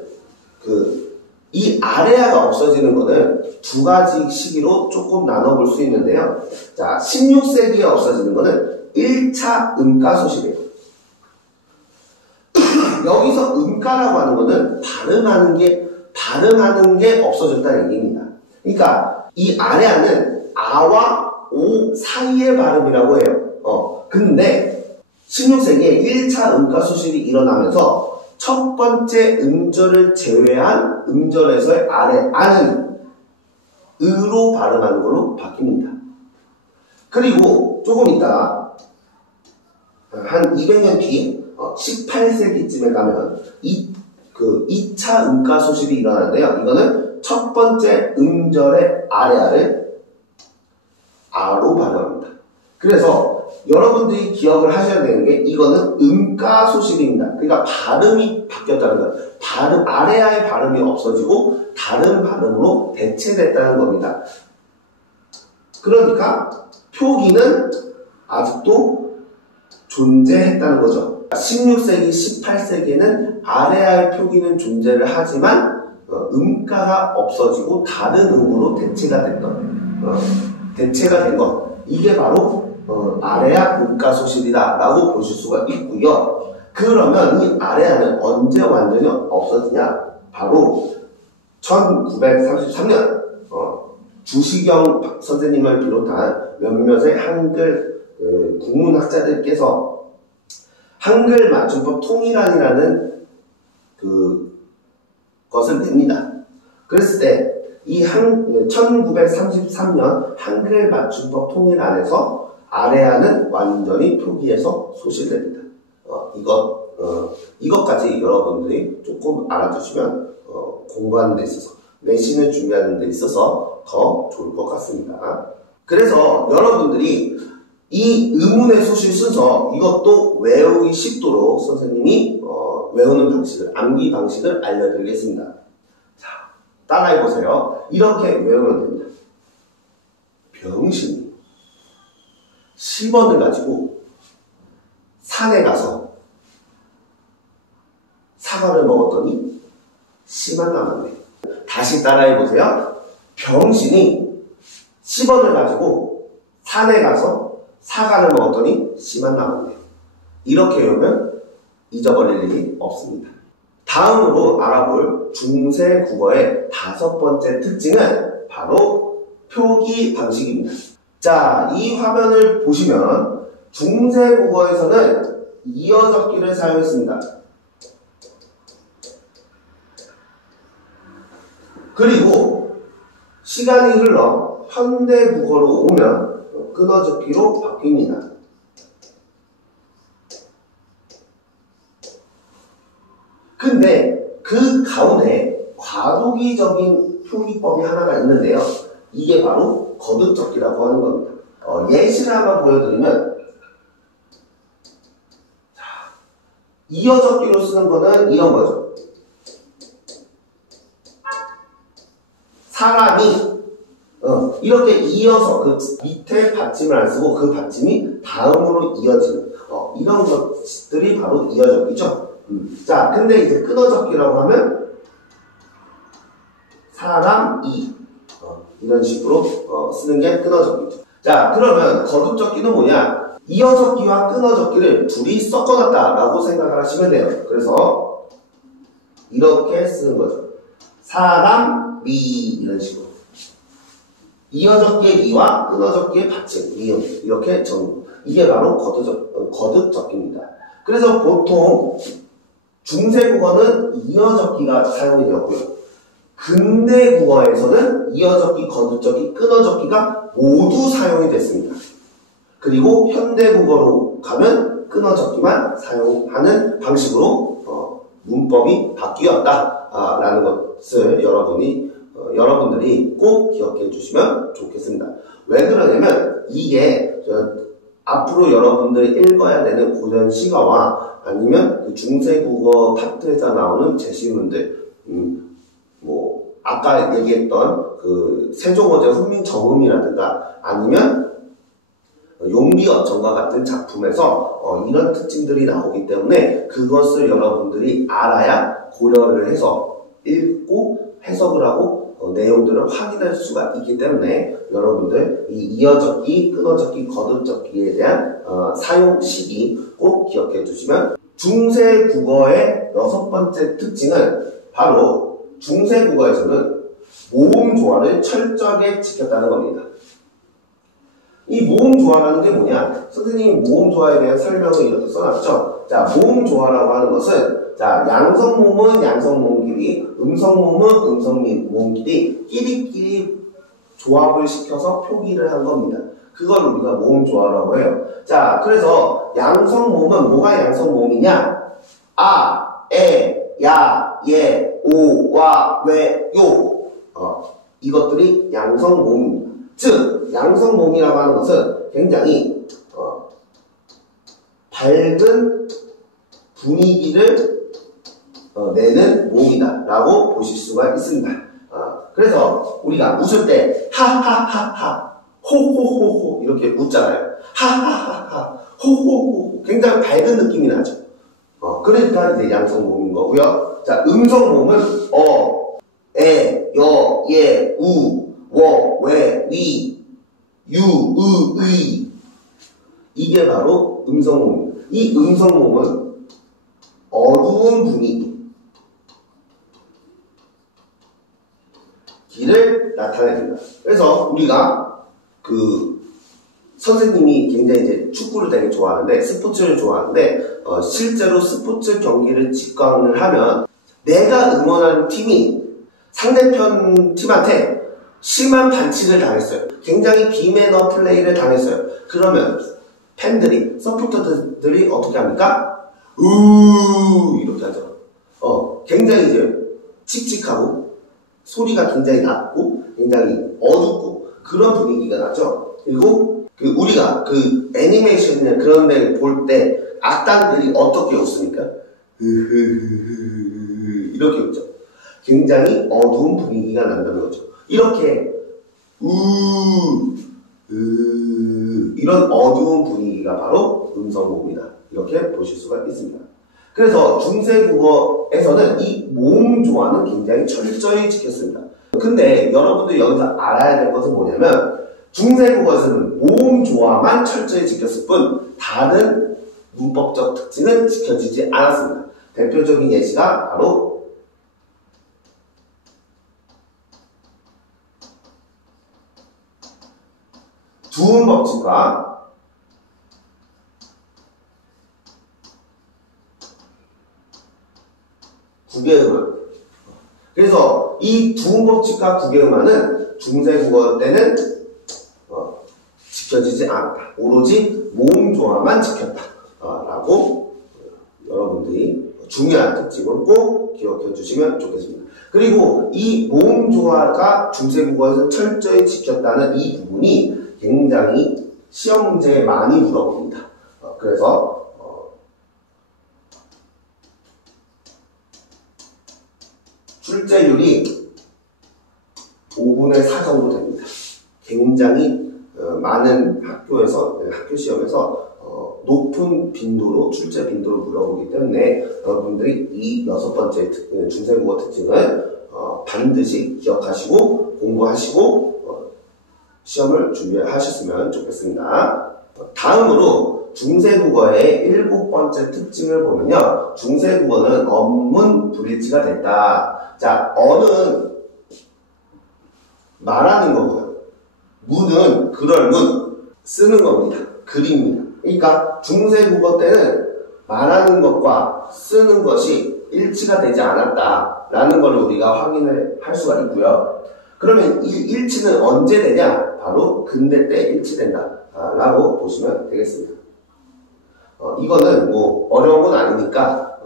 이 아래아가 없어지는 거는 두 가지 시기로 조금 나눠볼 수 있는데요. 자, 16세기에 없어지는 거는 1차 음가 소실이에요. 여기서 음가라고 하는 거는 발음하는 게 없어졌다는 얘기입니다. 그러니까 이 아래아는 아와 오 사이의 발음이라고 해요. 근데 16세기에 1차 음가 소실이 일어나면서 첫 번째 음절을 제외한 음절에서의 아는 으로 발음하는 걸로 바뀝니다. 그리고 조금 있다가 한 200년 뒤에 18세기쯤에 가면 2차 음가 소실이 일어나는데요. 이거는 첫 번째 음절의 아래아를 아로 발음합니다. 그래서 여러분들이 기억을 하셔야 되는 게 이거는 음가 소실입니다. 그러니까 발음이 바뀌었다는 거예요. 아래아의 발음이 없어지고 다른 발음으로 대체됐다는 겁니다. 그러니까 표기는 아직도 존재했다는 거죠. 16세기, 18세기에는 아래아의 표기는 존재를 하지만 음가가 없어지고 다른 음으로 대체가 된 것. 이게 바로 아래아 음가 소실이다 라고 보실 수가 있고요. 그러면 이 아래아는 언제 완전히 없어지냐? 바로 1933년 주시경 선생님을 비롯한 몇몇의 한글 국문학자들께서 한글 맞춤법 통일안이라는 것을 냅니다. 그랬을 때 이 1933년 한글 맞춤법 통일안에서 아래아는 완전히 표기에서 소실됩니다. 이것까지 여러분들이 조금 알아두시면 공부하는 데 있어서 내신을 준비하는 데 있어서 더 좋을 것 같습니다. 그래서 여러분들이 이 의문의 소실 순서 이것도 외우기 쉽도록 선생님이 외우는 방식을 암기 방식을 알려드리겠습니다. 자, 따라해보세요. 이렇게 외우면 됩니다. 병신이 10원을 가지고 산에 가서 사과를 먹었더니 씨만 남았네. 다시 따라해보세요. 병신이 10원을 가지고 산에 가서 사과를 먹었더니 씨만 남았네. 이렇게 외우면 잊어버릴 일이 없습니다. 다음으로 알아볼 중세 국어의 5번째 특징은 바로 표기 방식입니다. 자, 이 화면을 보시면 중세 국어에서는 이어적기를 사용했습니다. 그리고 시간이 흘러 현대 국어로 오면 끊어적기로 바뀝니다. 근데 그 가운데 과도기적인 표기법이 하나가 있는데요. 이게 바로 거듭적기라고 하는 겁니다. 예시를 한번 보여드리면, 이어적기로 쓰는 거는 이런 거죠. 사람이 이렇게 이어서 그 밑에 받침을 안 쓰고 그 받침이 다음으로 이어지는 이런 것들이 바로 이어적기죠. 자, 근데 이제 끊어적기라고 하면 사람이 이런 식으로 쓰는 게 끊어적기죠. 자, 그러면 거듭적기는 뭐냐? 이어적기와 끊어적기를 둘이 섞어놨다라고 생각을 하시면 돼요. 그래서 이렇게 쓰는 거죠. 사람, 미 이런 식으로 이어적기의 이와 끊어적기의 받침, 이음 이렇게 정리. 이게 바로 거듭적기입니다. 그래서 보통 중세 국어는 이어적기가 사용이 되었고요. 근대 국어에서는 이어적기, 거듭적기, 끊어적기가 모두 사용이 됐습니다. 그리고 현대 국어로 가면 끊어적기만 사용하는 방식으로 문법이 바뀌었다라는 것을 여러분들이 꼭 기억해 주시면 좋겠습니다. 왜 그러냐면 이게 앞으로 여러분들이 읽어야 되는 고전 시가와 아니면 그 중세국어 파트에서 나오는 제시문들, 아까 얘기했던 그 세종어제 훈민정음이라든가 아니면 용비어천과 같은 작품에서 이런 특징들이 나오기 때문에 그것을 여러분들이 알아야 고려를 해서 읽고 해석을 하고 내용들을 확인할 수가 있기 때문에 여러분들 이 이어적기, 끊어적기, 거듭적기에 대한 사용 시기 꼭 기억해 두시면 중세국어의 6번째 특징은 바로 중세국어에서는 모음조화를 철저하게 지켰다는 겁니다. 이 모음조화라는 게 뭐냐? 선생님이 모음조화에 대한 설명을 이렇게 써놨죠? 자, 모음조화라고 하는 것은 자, 양성모음은 양성모음끼리, 음성모음은 음성모음끼리 끼리끼리 조합을 시켜서 표기를 한 겁니다. 그걸 우리가 모음조화라고 해요. 자, 그래서 양성모음은 뭐가 양성모음이냐? 아, 에, 야, 예, 오, 와, 왜, 요. 이것들이 양성모음입니다. 즉, 양성모음이라고 하는 것은 굉장히 밝은 분위기를 내는 모음이다 라고 보실 수가 있습니다. 그래서 우리가 웃을 때 하하하하, 호호호호 이렇게 웃잖아요. 하하하하, 호호호호 굉장히 밝은 느낌이 나죠. 그러니까 이제 양성모음인 거고요. 자, 음성모음은 에, 여, 예, 우, 워, 왜, 위, 유, 으, 의. 이게 바로 음성모음입니다. 이 음성모음은 어두운 분위기를 나타냅니다. 그래서 우리가 선생님이 굉장히 이제 축구를 되게 좋아하는데, 스포츠를 좋아하는데, 실제로 스포츠 경기를 직관을 하면 내가 응원하는 팀이 상대편 팀한테 심한 반칙을 당했어요. 굉장히 비매너 플레이를 당했어요. 그러면 팬들이, 서포터들이 어떻게 합니까? 이렇게 하죠. 굉장히 이제 칙칙하고 소리가 굉장히 낮고 굉장히 어둡고 그런 분위기가 나죠. 그리고 우리가 애니메이션이나 그런 데를 볼 때 악당들이 어떻게 웃습니까? 이렇게 웃죠. 굉장히 어두운 분위기가 난다는 거죠. 이렇게 이런 어두운 분위기가 바로 음성모음이다. 이렇게 보실 수가 있습니다. 그래서 중세국어에서는 이 모음조화는 굉장히 철저히 지켰습니다. 근데 여러분들 여기서 알아야 될 것은 뭐냐면 중세국어에서는 모음조화만 철저히 지켰을 뿐 다른 문법적 특징은 지켜지지 않았습니다. 대표적인 예시가 바로 두음법칙과 구개음화. 그래서 이 두음법칙과 구개음화는 중세국어 때는 지켜지지 않았다. 오로지 모음조화만 지켰다. 라고 여러분들이 중요한 특징을 꼭 기억해 주시면 좋겠습니다. 그리고 이 모음조화가 중세국어에서 철저히 지켰다는 이 부분이 굉장히 시험 문제에 많이 물어봅니다. 그래서 출제율이 5분의 4 정도 됩니다. 굉장히 많은 학교 시험에서 높은 빈도로 출제 빈도를 물어보기 때문에 여러분들이 이 6번째 중세국어 특징을 반드시 기억하시고 공부하시고 시험을 준비하셨으면 좋겠습니다. 다음으로 중세국어의 7번째 특징을 보면요. 중세국어는 언문 불일치가 됐다. 자, 언은 말하는 거고요. 문은 글얼문, 쓰는 겁니다. 글입니다. 그러니까 중세국어 때는 말하는 것과 쓰는 것이 일치가 되지 않았다. 된다라는 걸 우리가 확인을 할 수가 있고요. 그러면 이 일치는 언제 되냐? 바로 근대 때 일치된다라고 보시면 되겠습니다. 이거는 뭐 어려운 건 아니니까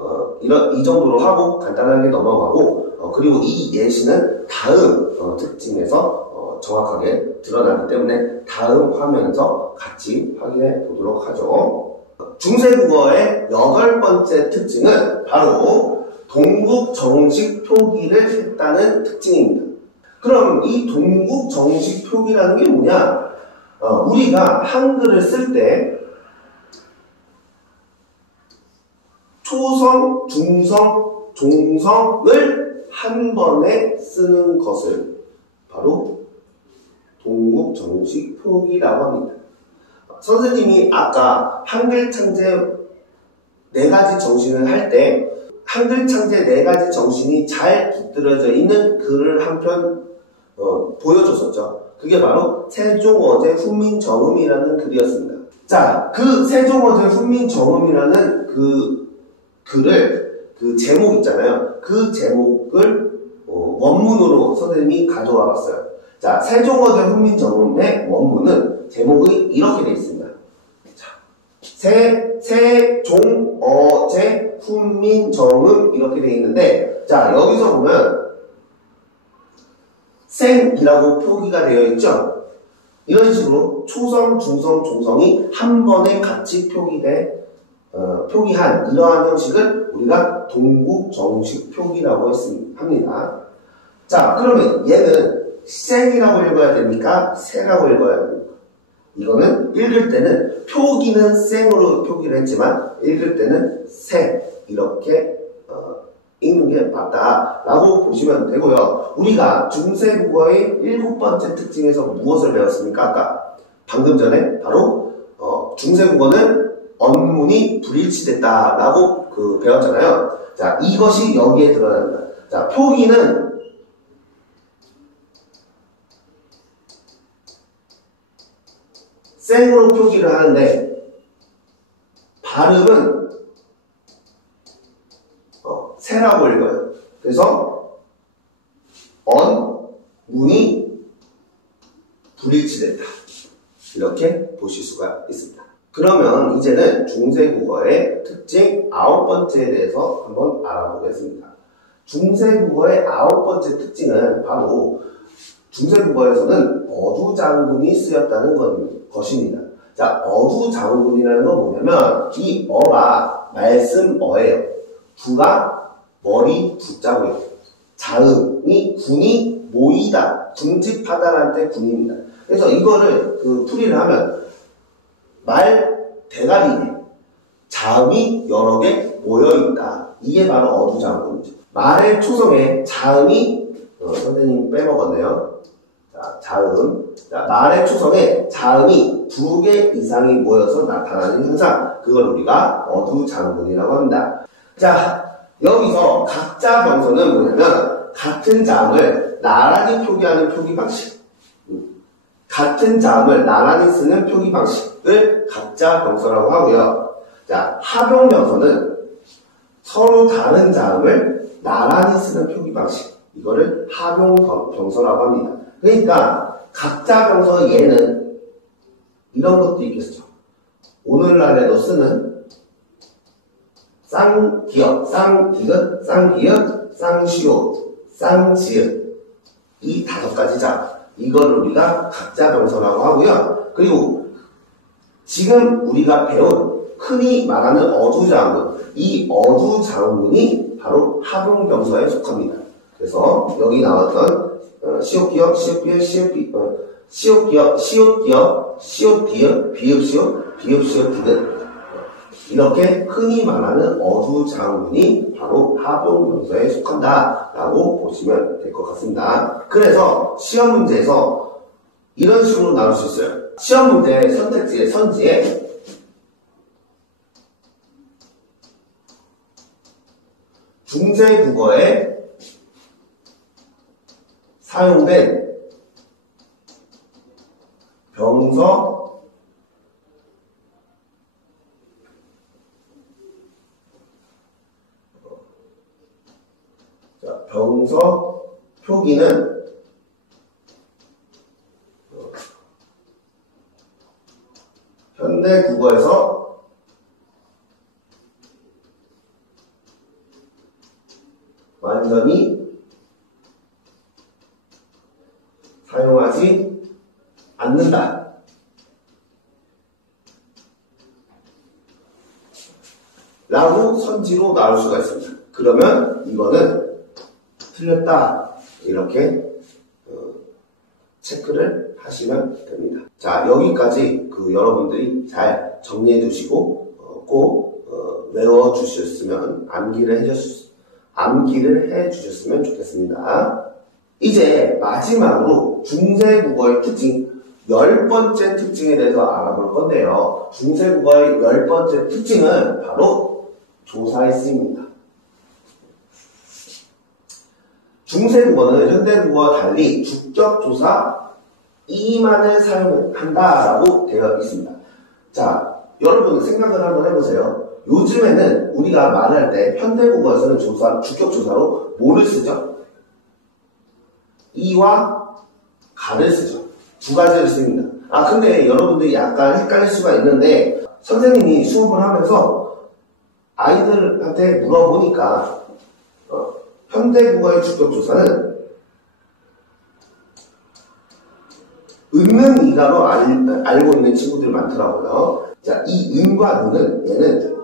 이 정도로 하고 간단하게 넘어가고 그리고 이 예시는 다음 특징에서 정확하게 드러나기 때문에 다음 화면에서 같이 확인해 보도록 하죠. 중세국어의 8번째 특징은 바로 동국 정식 표기를 했다는 특징입니다. 그럼 이 동국 정식 표기라는 게 뭐냐? 우리가 한글을 쓸 때 초성, 중성, 종성을 한 번에 쓰는 것을 바로 동국 정식 표기라고 합니다. 선생님이 아까 한글 창제 4가지 정신을 할 때 한글 창제 4가지 정신이 잘 깃들어져 있는 글을 한 편 보여줬었죠. 그게 바로 세종어제 훈민정음이라는 글이었습니다. 자, 그 세종어제 훈민정음이라는 그 글을, 그 제목 있잖아요. 그 제목을 원문으로 선생님이 가져와 봤어요. 자, 세종어제 훈민정음의 원문은 제목이 이렇게 되어 있습니다. 자, 세종어제 훈민정음 이렇게 되어 있는데, 자, 여기서 보면 생이라고 표기가 되어 있죠. 이런 식으로 초성, 중성, 종성이 한 번에 같이 표기한 이러한 형식을 우리가 동국 정식 표기라고 합니다. 자, 그러면 얘는 생이라고 읽어야 됩니까? 새라고 읽어야 됩니까? 이거는 읽을 때는 표기는 생으로 표기를 했지만 읽을 때는 새 이렇게 읽는 게 맞다라고 보시면 되고요. 우리가 중세국어의 7번째 특징에서 무엇을 배웠습니까? 아까 방금 전에 바로 중세국어는 언문이 불일치됐다라고 배웠잖아요. 자, 이것이 여기에 드러납니다. 자, 표기는 생으로 표기를 하는데 발음은 새라고 읽어요. 그래서 언문이 불일치됐다. 이렇게 보실 수가 있습니다. 그러면 이제는 중세국어의 특징 9번째에 대해서 한번 알아보겠습니다. 중세국어의 9번째 특징은 바로 중세국어에서는 어두장군이 쓰였다는 것입니다. 자, 어두장군이라는 건 뭐냐면 이 어가 말씀어예요. 부가 머리 부자고요. 자음이 군이 모이다, 군집하다라는 때 군입니다. 그래서 이거를 풀이를 하면 말 대가리에 자음이 여러 개 모여있다. 이게 바로 어두장군이죠. 말의 초성에 자음이 선생님 빼먹었네요. 자, 자음. 자, 말의 초성에 자음이 2개 이상이 모여서 나타나는 현상. 그걸 우리가 어두장군이라고 합니다. 자, 여기서 각자 병서는 뭐냐면 같은 자음을 나란히 표기하는 표기 방식. 같은 자음을 나란히 쓰는 표기 방식을 각자 병서라고 하고요. 자, 합용 병서는 서로 다른 자음을 나란히 쓰는 표기 방식. 이거를 합용 병서라고 합니다. 그러니까 각자 병서 얘는 이런 것도 있겠죠. 오늘날에도 쓰는 쌍기역, 쌍기읒, 쌍기읒, 쌍시옷, 쌍지읒 이 5가지 자음. 이걸 우리가 각자 병서라고 하고요. 그리고 지금 우리가 배운 흔히 말하는 어두자음문, 이 어두자음문이 바로 합용병서에 속합니다. 그래서 여기 나왔던 시옷기역, 시옷비읍, 시옷기역, 시옷기역, 시옷비읍, 비읍시옷, 비읍시옷, 디귿 이렇게 흔히 말하는 어두자음문이 바로 합용병서에 속한다라고 보시면 될 것 같습니다. 그래서 시험 문제에서 이런 식으로 나올 수 있어요. 시험 문제 선택지의 선지에 중세국어에 사용된 병서 여기서 표기는 현대국어에서 완전히 사용하지 않는다. 라고 선지로 나올 수가 있습니다. 그러면 이거는 틀렸다. 이렇게 체크를 하시면 됩니다. 자, 여기까지 여러분들이 잘 정리해 두시고 꼭 외워 주셨으면 암기를 해 주셨으면 좋겠습니다. 이제 마지막으로 중세국어의 특징 10번째 특징에 대해서 알아볼 건데요. 중세국어의 10번째 특징은 바로 조사에 쓰입니다. 중세국어는 현대국어와 달리 주격조사 이만을 사용한다라고 되어 있습니다. 자, 여러분 생각을 한번 해보세요. 요즘에는 우리가 말할 때 현대국어에서는 주격조사로 뭐를 쓰죠? 이와 가를 쓰죠. 두 가지를 씁니다. 근데 여러분들이 약간 헷갈릴 수가 있는데 선생님이 수업을 하면서 아이들한테 물어보니까 현대국어의 주격조사는 은는 이가로 알고 있는 친구들이 많더라고요. 자, 이 은과 누는 얘는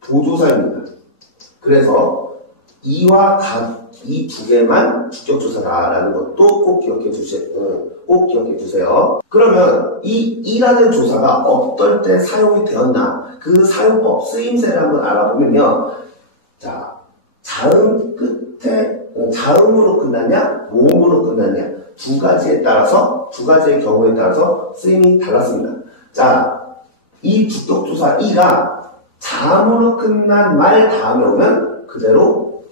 보조사입니다. 그래서 이와 가 이 두 개만 주격조사다라는 것도 꼭 기억해 주세요. 그러면 이 이라는 조사가 어떨 때 사용이 되었나 그 사용법 쓰임새를 한번 알아보면요. 자, 자음 끝에 자음으로 끝났냐 모음으로 끝났냐 두 가지의 경우에 따라서 쓰임이 달랐습니다. 자, 이 주격조사 이가 자음으로 끝난 말 다음에 오면 그대로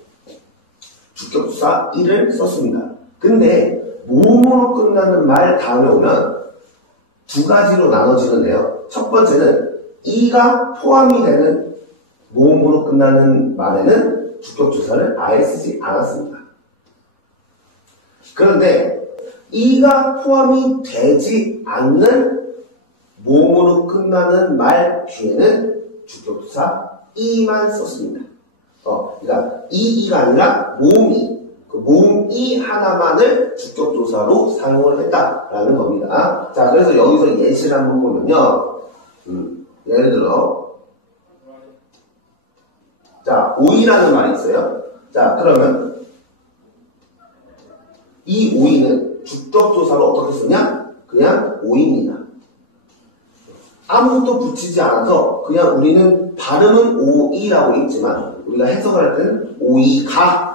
주격조사 이를 썼습니다. 근데 모음으로 끝나는 말 다음에 오면 두 가지로 나눠지는데요. 첫 번째는 이가 포함이 되는 모음으로 끝나는 말에는 주격조사를 아예 쓰지 않았습니다. 그런데 이가 포함이 되지 않는 모음으로 끝나는 말 뒤에는 주격조사 이만 썼습니다. 그러니까 이가 아니라 모음이, 모음 이 하나만을 주격조사로 사용을 했다라는 겁니다. 자, 그래서 여기서 예시를 한번 보면요. 예를 들어, 자, 오이라는 말이 있어요. 자, 그러면 이 오이는 주격조사로 어떻게 쓰냐? 그냥 오이입니다. 아무것도 붙이지 않아서 그냥 우리는 발음은 오이라고 읽지만 우리가 해석할 때는 오이가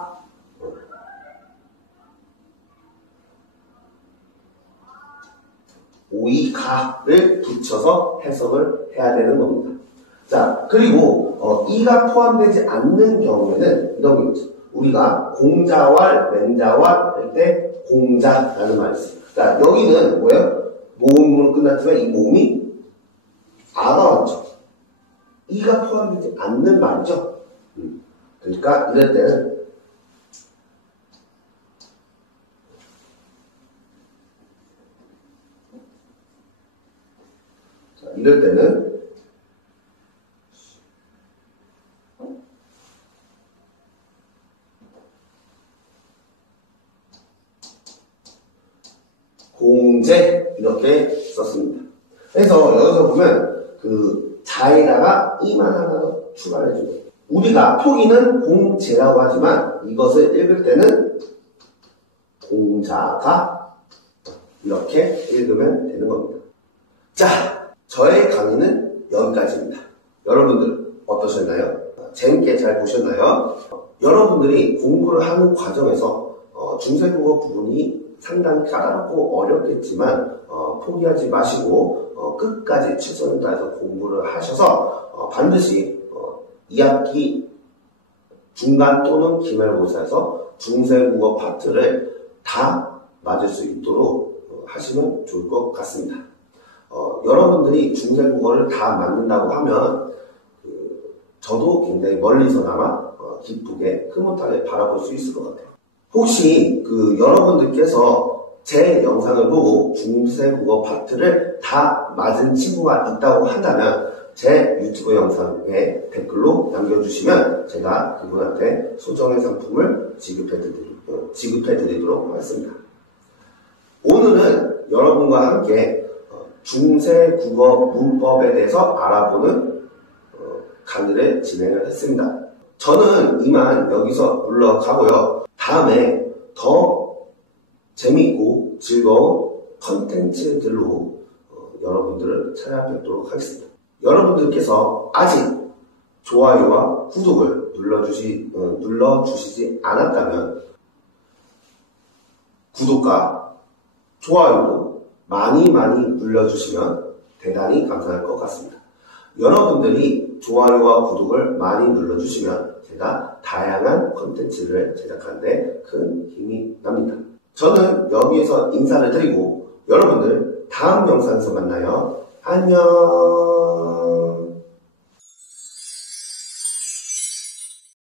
오이가를 붙여서 해석을 해야 되는 겁니다. 자, 그리고 이가 포함되지 않는 경우에는 이런 게 있죠. 우리가 공자왈, 맹자왈 할 때 공자라는 말이 있어요. 자, 여기는 뭐예요? 모음으로 끝났지만 이 모음이 아가 왔죠. 이가 포함되지 않는 말이죠. 그러니까 이럴 때는 공제 이렇게 썼습니다. 그래서 여기서 보면 그 자에다가 이만 하나 더 추가를 해줍니다. 우리가 표기는 공제라고 하지만 이것을 읽을 때는 공자가 이렇게 읽으면 되는 겁니다. 자, 저의 강의는 여기까지입니다. 여러분들 어떠셨나요? 재밌게 잘 보셨나요? 여러분들이 공부를 하는 과정에서 중세국어 부분이 상당히 까다롭고 어렵겠지만 포기하지 마시고 끝까지 최선을 다해서 공부를 하셔서 반드시 2학기 중간 또는 기말고사에서 중세국어 파트를 다 맞을 수 있도록 하시면 좋을 것 같습니다. 여러분들이 중세국어를 다 맞는다고 하면 저도 굉장히 멀리서나마 기쁘게 흐뭇하게 바라볼 수 있을 것 같아요. 혹시 여러분들께서 제 영상을 보고 중세 국어 파트를 다 맞은 친구가 있다고 한다면 제 유튜브 영상에 댓글로 남겨주시면 제가 그분한테 소정의 상품을 지급해드리도록 하겠습니다. 오늘은 여러분과 함께 중세 국어 문법에 대해서 알아보는 강의를 진행을 했습니다. 저는 이만 여기서 물러가고요. 다음에 더 재미있고 즐거운 컨텐츠들로 여러분들을 찾아뵙도록 하겠습니다. 여러분들께서 아직 좋아요와 구독을 눌러주시지 않았다면 구독과 좋아요도 많이 눌러주시면 대단히 감사할 것 같습니다. 여러분들이 좋아요와 구독을 많이 눌러주시면 제가 다양한 콘텐츠를 제작하는 데 큰 힘이 납니다. 저는 여기에서 인사를 드리고 여러분들 다음 영상에서 만나요. 안녕.